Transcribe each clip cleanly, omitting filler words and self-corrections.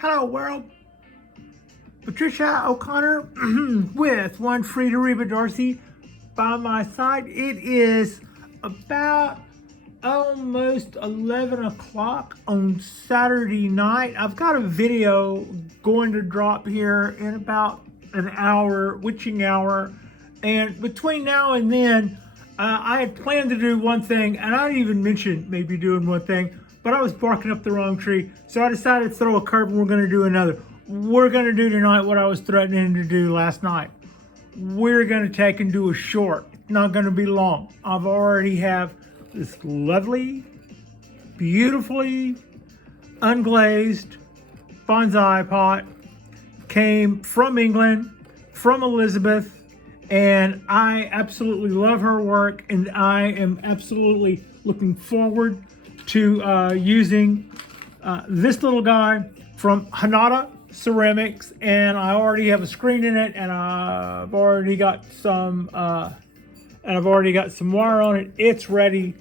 Hello world, Patricia O'Connor with One Free to Reba Darcy by my side. It is about almost 11 o'clock on Saturday night. I've got a video going to drop here in about an hour, witching hour. And between now and then, I had planned to do one thing, and I didn't even mention maybe doing one thing, but I was barking up the wrong tree. So I decided to throw a curve and we're gonna do another. We're gonna do tonight what I was threatening to do last night. We're gonna take and do a short. It's not gonna be long. I've already have this lovely, beautifully unglazed bonsai pot. Came from England, from Elizabeth, and I absolutely love her work, and I am absolutely looking forward to using this little guy from Hinata Ceramics, and I already have a screen in it, and I've already got some wire on it. It's ready.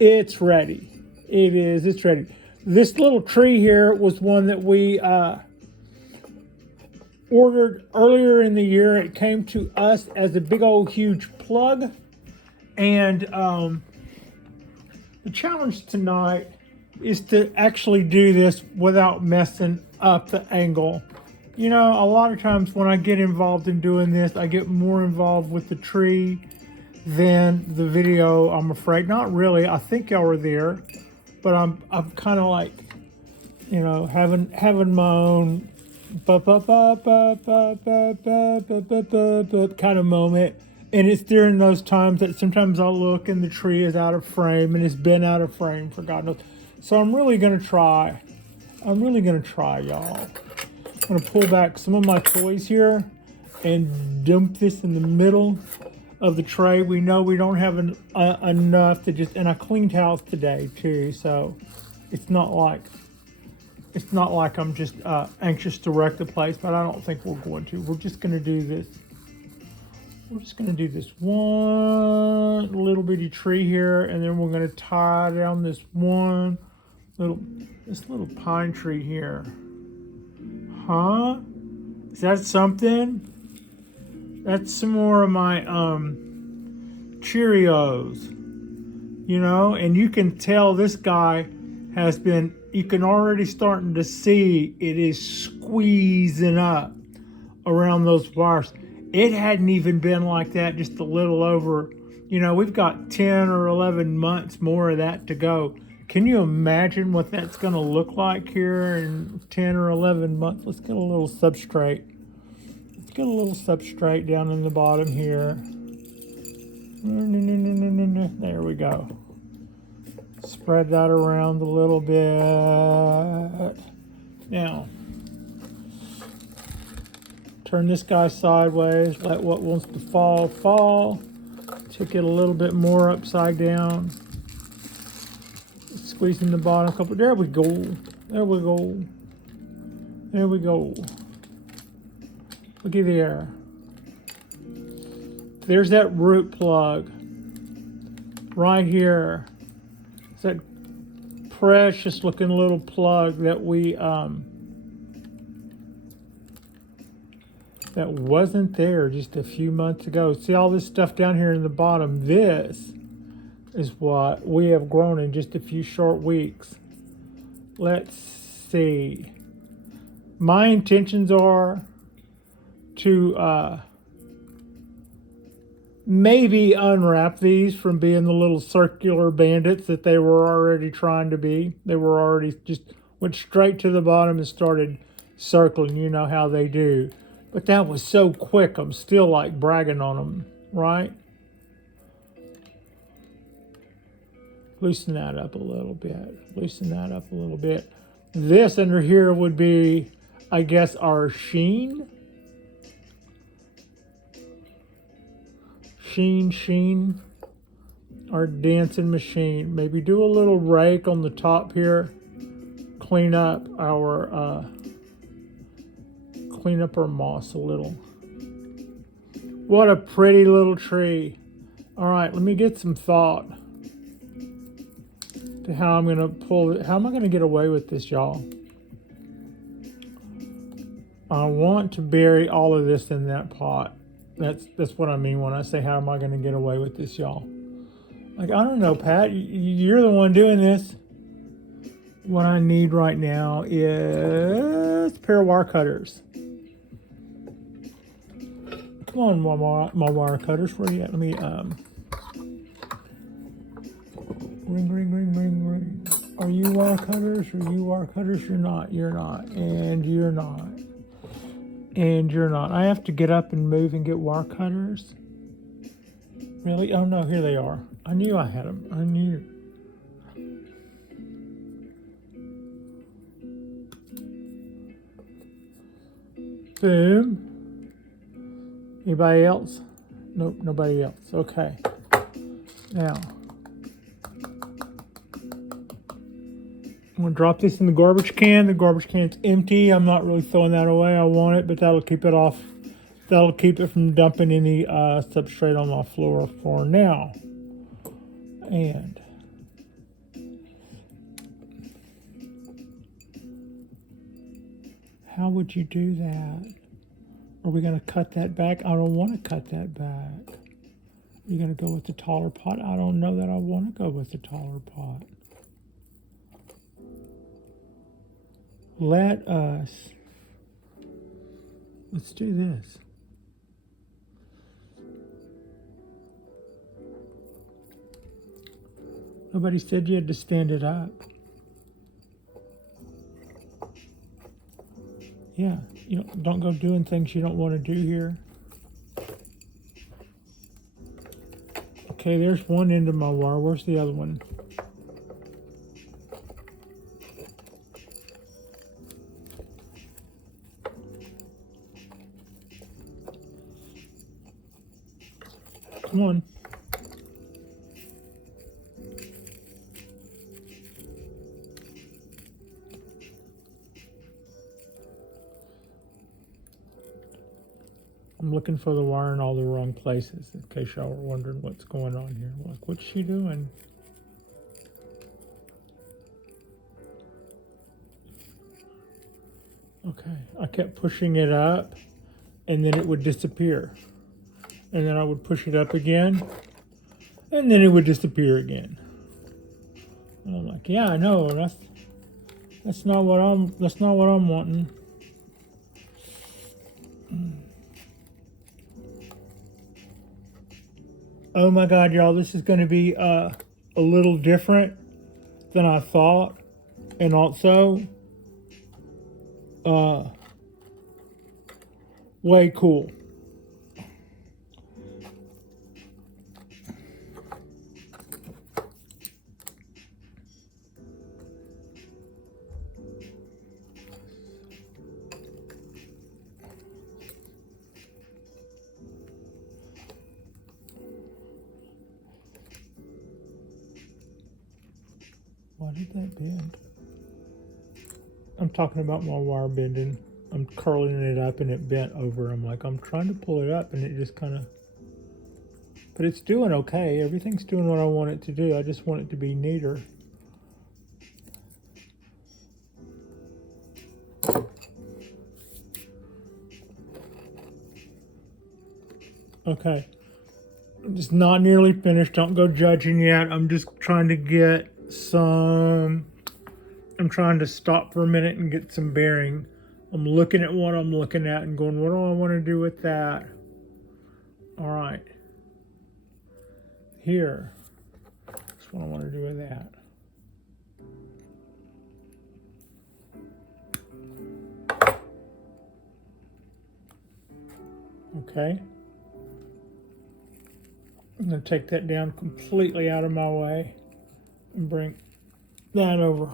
It's ready. It's ready. This little tree here was one that we ordered earlier in the year. It came to us as a big old huge plug, and the challenge tonight is to actually do this without messing up the angle. You know, a lot of times when I get involved in doing this, I get more involved with the tree than the video, I'm afraid. Not really. I think y'all were there, but I'm kind of like, you know, having my own kind of moment. And it's during those times that sometimes I'll look and the tree is out of frame, and it's been out of frame for God knows. So I'm really gonna try. y'all. I'm gonna pull back some of my toys here and dump this in the middle of the tray. We know we don't have enough to just, and I cleaned house today too, so it's not like I'm just anxious to wreck the place, but I don't think we're going to. We're just gonna do this. We're just gonna do this one little bitty tree here, and then we're gonna tie down this little pine tree here. Huh? Is that something? That's some more of my Cheerios. You know, and you can tell this guy has been, you can already starting to see it is squeezing up around those wires. It hadn't even been like that just a little over, you know, we've got 10 or 11 months more of that to go. Can you imagine what that's going to look like here in 10 or 11 months? Let's get a little substrate. Let's get a little substrate down in the bottom here. There we go. Spread that around a little bit. Now, turn this guy sideways. Let what wants to fall. Take it a little bit more upside down. Squeezing the bottom a couple. There we go. Looky there. There's that root plug right here. It's that precious looking little plug that we that wasn't there just a few months ago. See all this stuff down here in the bottom? This is what we have grown in just a few short weeks. Let's see. My intentions are to maybe unwrap these from being the little circular bandits that they were already trying to be. They were already just went straight to the bottom and started circling. You know how they do. But that was so quick, I'm still like bragging on them, right? Loosen that up a little bit. This under here would be, I guess, our sheen. Our dancing machine. Maybe do a little rake on the top here. Clean up our moss a little. What a pretty little tree. All right, let me get some thought to how I'm gonna pull it. How am I gonna get away with this, y'all? I want to bury all of this in that pot. That's what I mean when I say, how am I going to get away with this, y'all? Like, I don't know, Pat. You're the one doing this. What I need right now is a pair of wire cutters. Come on, my wire cutters. Where are you at? Let me, ring. Are you wire cutters? Are you wire cutters? You're not. You're not. And you're not. And you're not. I have to get up and move and get wire cutters. Really? Oh no, here they are. I knew I had them. I knew. Boom. Anybody else? Nope, nobody else. Okay. Now, I'm going to drop this in the garbage can. The garbage can's empty. I'm not really throwing that away. I want it, but that'll keep it off. That'll keep it from dumping any substrate on my floor for now. And how would you do that? Are we going to cut that back? I don't want to cut that back. Are you going to go with the taller pot? I don't know that I want to go with the taller pot. Let's do this. Nobody said you had to stand it up. Yeah, you don't go doing things you don't want to do here. Okay, there's one end of my wire. Where's the other one? Come on. I'm looking for the wire in all the wrong places, in case y'all were wondering what's going on here. Like, what's she doing? Okay, I kept pushing it up, and then it would disappear. And then I would push it up again, and then it would disappear again. And I'm like, yeah, I know, that's not what I'm wanting. Oh my God, y'all, this is going to be a little different than I thought, and also way cool. Why did that bend? I'm talking about my wire bending. I'm curling it up and it bent over. I'm like, I'm trying to pull it up and it just kind of, but it's doing okay. Everything's doing what I want it to do. I just want it to be neater. Okay. I'm just not nearly finished. Don't go judging yet. I'm just trying to get some, I'm trying to stop for a minute and get some bearing. I'm looking at what I'm looking at and going, what do I want to do with that? All right. Here. That's what I want to do with that. Okay. I'm going to take that down completely out of my way and bring that over.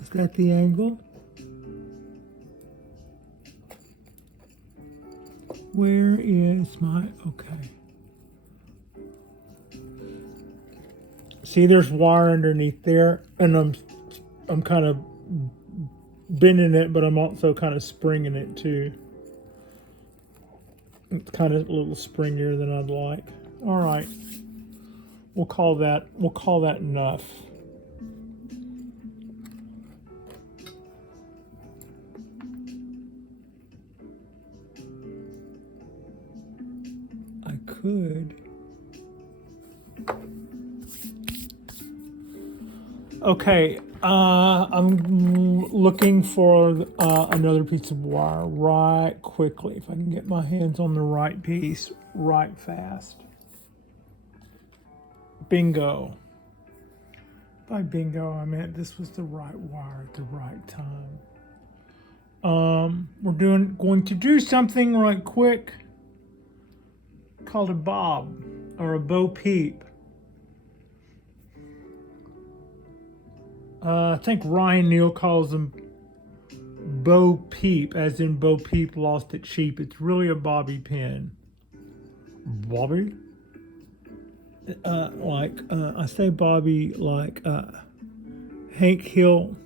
Is that the angle? Where is my, okay. See, there's wire underneath there, and I'm kind of bending it, but I'm also kind of springing it too. It's kind of a little springier than I'd like. All right, we'll call that enough. I could. Okay, I'm looking for another piece of wire right quickly. If I can get my hands on the right piece right fast. Bingo. By bingo, I meant this was the right wire at the right time. We're going to do something right quick called a bob or a Bo Peep. I think Ryan Neal calls them Bo Peep, as in Bo Peep lost it cheap. It's really a bobby pin. Bobby? I say Bobby like Hank Hill.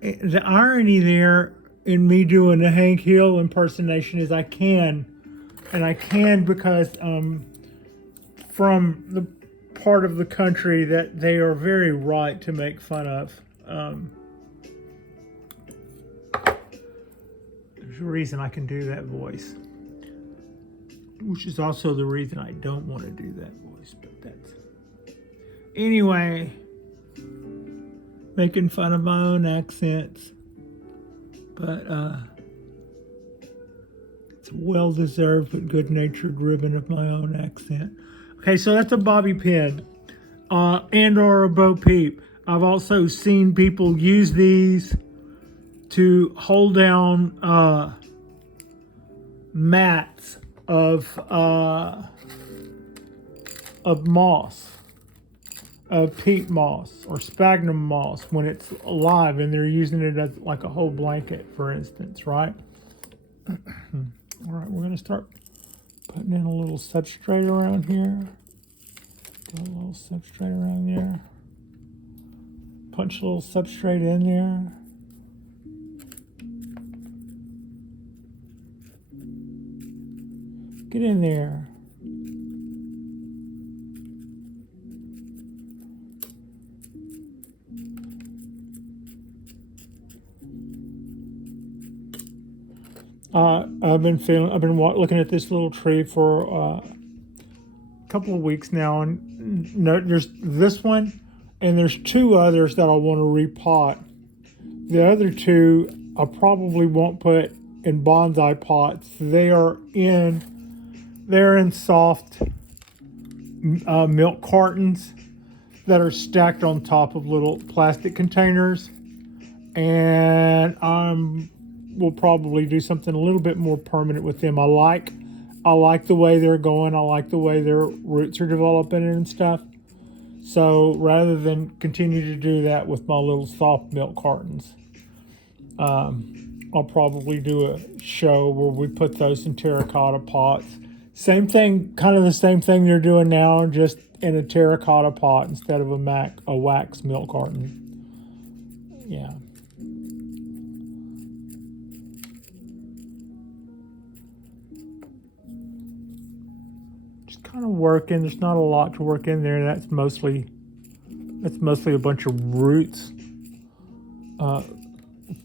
The irony there in me doing the Hank Hill impersonation is I can because from the part of the country that they are very right to make fun of. There's a reason I can do that voice, which is also the reason I don't want to do that voice, but that's... Anyway, making fun of my own accents, but it's a well-deserved but good-natured ribbon of my own accent. Okay, so that's a bobby pin and or a Bo Peep. I've also seen people use these to hold down mats of moss, of peat moss or sphagnum moss when it's alive, and they're using it as like a whole blanket, for instance, right? All right, we're going to start putting in a little substrate around here. Put a little substrate around there. Punch a little substrate in there. Get in there. I've been looking at this little tree for a couple of weeks now, and there's this one, and there's two others that I want to repot. The other two I probably won't put in bonsai pots. They're in soft milk cartons that are stacked on top of little plastic containers, and we'll probably do something a little bit more permanent with them. I like the way they're going. I like the way their roots are developing and stuff. So rather than continue to do that with my little soft milk cartons, I'll probably do a show where we put those in terracotta pots. Same thing, kind of the same thing they're doing now, just in a terracotta pot instead of a wax milk carton. Yeah. Kind of working. There's not a lot to work in there. That's mostly a bunch of roots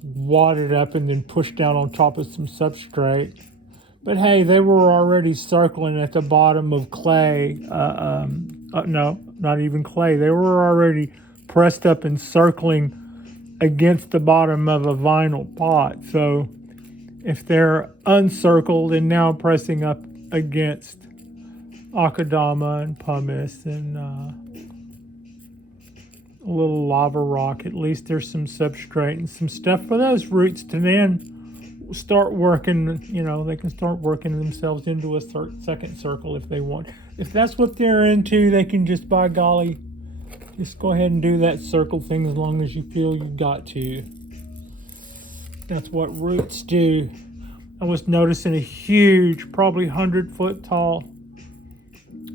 wadded up and then pushed down on top of some substrate. But hey, they were already circling at the bottom of clay. No, not even clay. They were already pressed up and circling against the bottom of a vinyl pot. So if they're uncircled and now pressing up against akadama and pumice and a little lava rock, at least there's some substrate and some stuff for those roots to then start working. They can start working themselves into a second circle if they want. If that's what they're into, they can just, by golly, just go ahead and do that circle thing as long as you feel you got to. That's what roots do. I was noticing a huge, probably 100-foot tall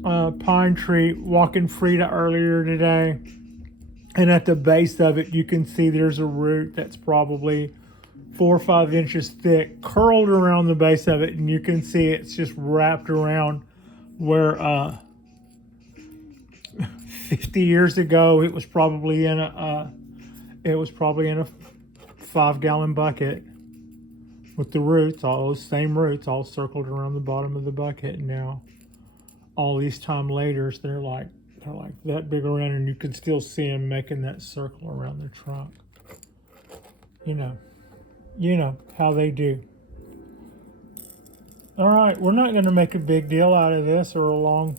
pine tree walking Frida earlier today, And at the base of it, you can see there's a root that's probably 4 or 5 inches thick, curled around the base of it, and you can see it's just wrapped around where 50 years ago it was probably in a 5-gallon bucket with the roots, all those same roots, all circled around the bottom of the bucket. And now, all these time later, they're like that big around, and you can still see them making that circle around the trunk. You know how they do. All right, we're not going to make a big deal out of this or a long.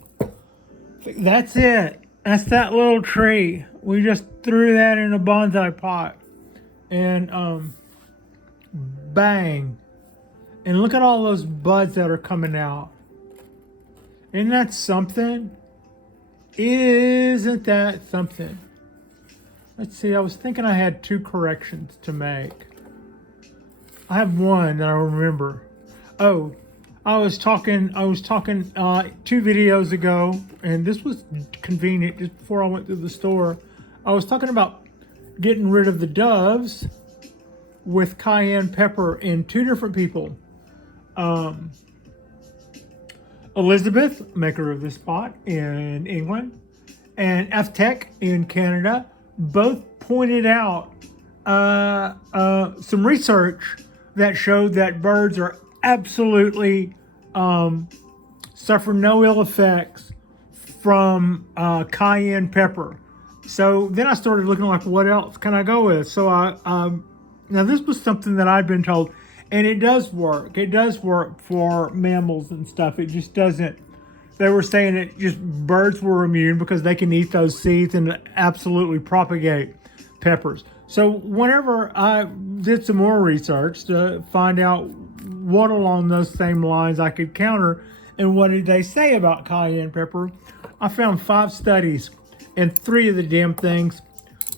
That's it. That's that little tree. We just threw that in a bonsai pot, and bang! And look at all those buds that are coming out. Isn't that something? Isn't that something? Let's see. I was thinking I had 2 corrections to make. I have one that I remember. Oh, I was talking 2 videos ago, and this was convenient just before I went to the store. I was talking about getting rid of the doves with cayenne pepper in 2 different people. Elizabeth, maker of this pot in England, and F-Tech in Canada, both pointed out some research that showed that birds are absolutely suffer no ill effects from cayenne pepper. So then I started looking like, what else can I go with? So now this was something that I'd been told, and it does work. It does work for mammals and stuff. It just doesn't. They were saying that just birds were immune because they can eat those seeds and absolutely propagate peppers. So whenever I did some more research to find out what along those same lines I could counter and what did they say about cayenne pepper, I found 5 studies, and 3 of the damn things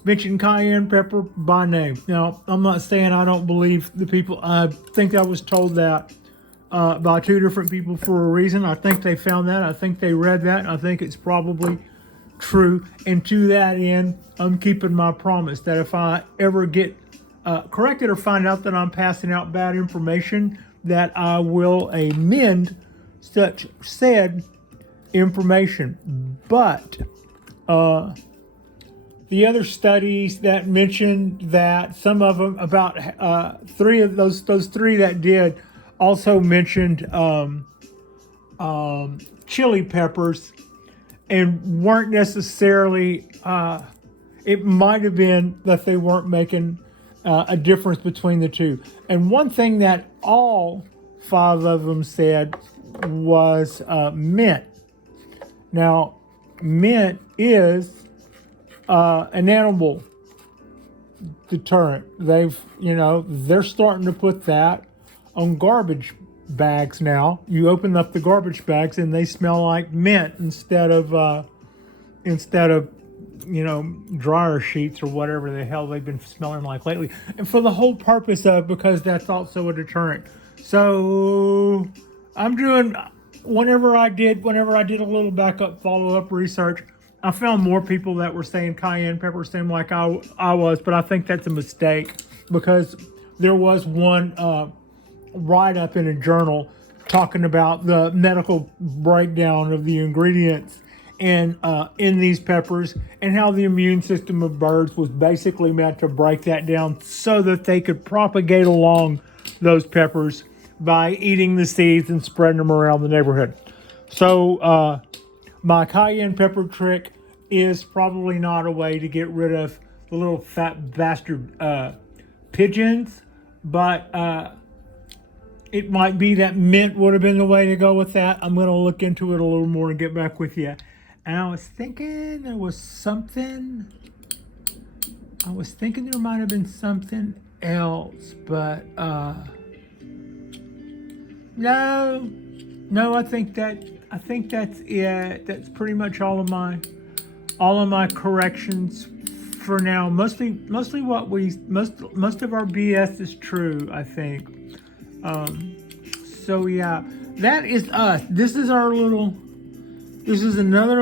mentioned cayenne pepper by name. Now, I'm not saying I don't believe the people. I think I was told that by 2 different people for a reason. I think they found that. I think they read that. I think it's probably true. And to that end, I'm keeping my promise that if I ever get corrected or find out that I'm passing out bad information, that I will amend such said information. But the other studies that mentioned that, some of them, about 3 of those 3 that did, also mentioned chili peppers, and weren't necessarily, it might have been that they weren't making a difference between the 2. And one thing that all 5 of them said was mint. Now, mint is an animal deterrent. They're starting to put that on garbage bags now. You open up the garbage bags and they smell like mint instead of dryer sheets or whatever the hell they've been smelling like lately. And for the whole purpose of, because that's also a deterrent. So I'm doing, whenever I did a little backup follow-up research, I found more people that were saying cayenne pepper seemed like I was, but I think that's a mistake, because there was one write-up in a journal talking about the medical breakdown of the ingredients in these peppers, and how the immune system of birds was basically meant to break that down so that they could propagate along those peppers by eating the seeds and spreading them around the neighborhood. So my cayenne pepper trick is probably not a way to get rid of the little fat bastard pigeons, but it might be that mint would have been the way to go with that. I'm going to look into it a little more and get back with you. And I was thinking there might have been something else, but no, I think that's it. That's pretty much all of my corrections for now. Most of our BS is true, I think. So yeah, that is us. This is another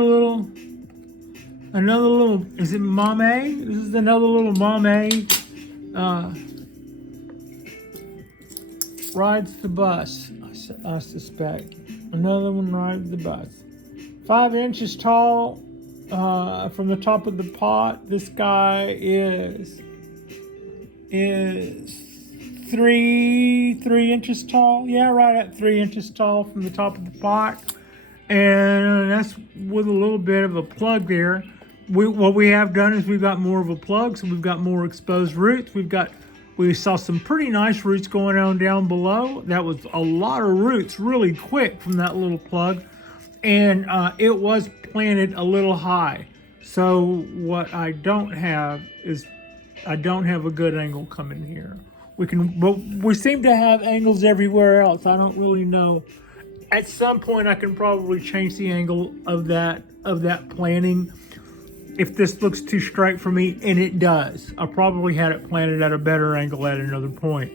little Another little, is it Mame? This is another little Mame. Rides the bus, I suspect. Another one rides the bus. 5 inches tall from the top of the pot. This guy is 3 inches tall. Yeah, right at 3 inches tall from the top of the pot. And that's with a little bit of a plug there. What we have done is we've got more of a plug, so we've got more exposed roots. We saw some pretty nice roots going on down below. That was a lot of roots really quick from that little plug. And it was planted a little high. So what I don't have is, I don't have a good angle coming here. But we seem to have angles everywhere else. I don't really know. At some point I can probably change the angle of that planting. If this looks too straight for me, and it does, I probably had it planted at a better angle at another point.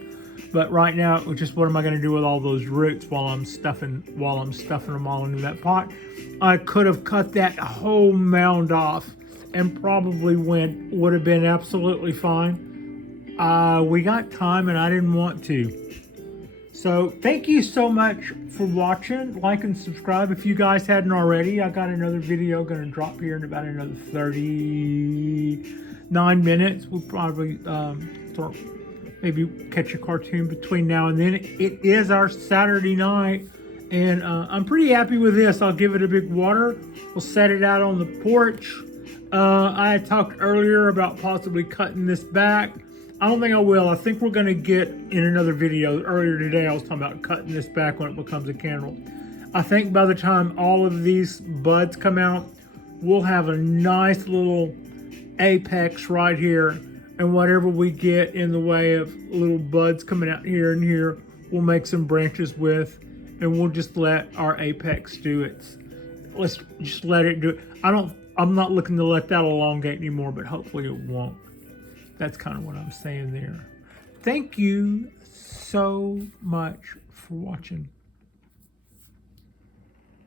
But right now, it's just what am I going to do with all those roots while I'm stuffing them all into that pot? I could have cut that whole mound off, and probably would have been absolutely fine. We got time, and I didn't want to. So thank you so much for watching. Like and subscribe if you guys hadn't already. I got another video going to drop here in about another 39 minutes. We'll probably maybe catch a cartoon between now and then. It is our Saturday night, and I'm pretty happy with this. I'll give it a big water. We'll set it out on the porch. I had talked earlier about possibly cutting this back. I don't think I will. I think we're going to get in another video. Earlier today, I was talking about cutting this back when it becomes a candle. I think by the time all of these buds come out, we'll have a nice little apex right here. And whatever we get in the way of little buds coming out here and here, we'll make some branches with, and we'll just let our apex do it. Let's just let it do it. I'm not looking to let that elongate anymore, but hopefully it won't. That's kind of what I'm saying there. Thank you so much for watching.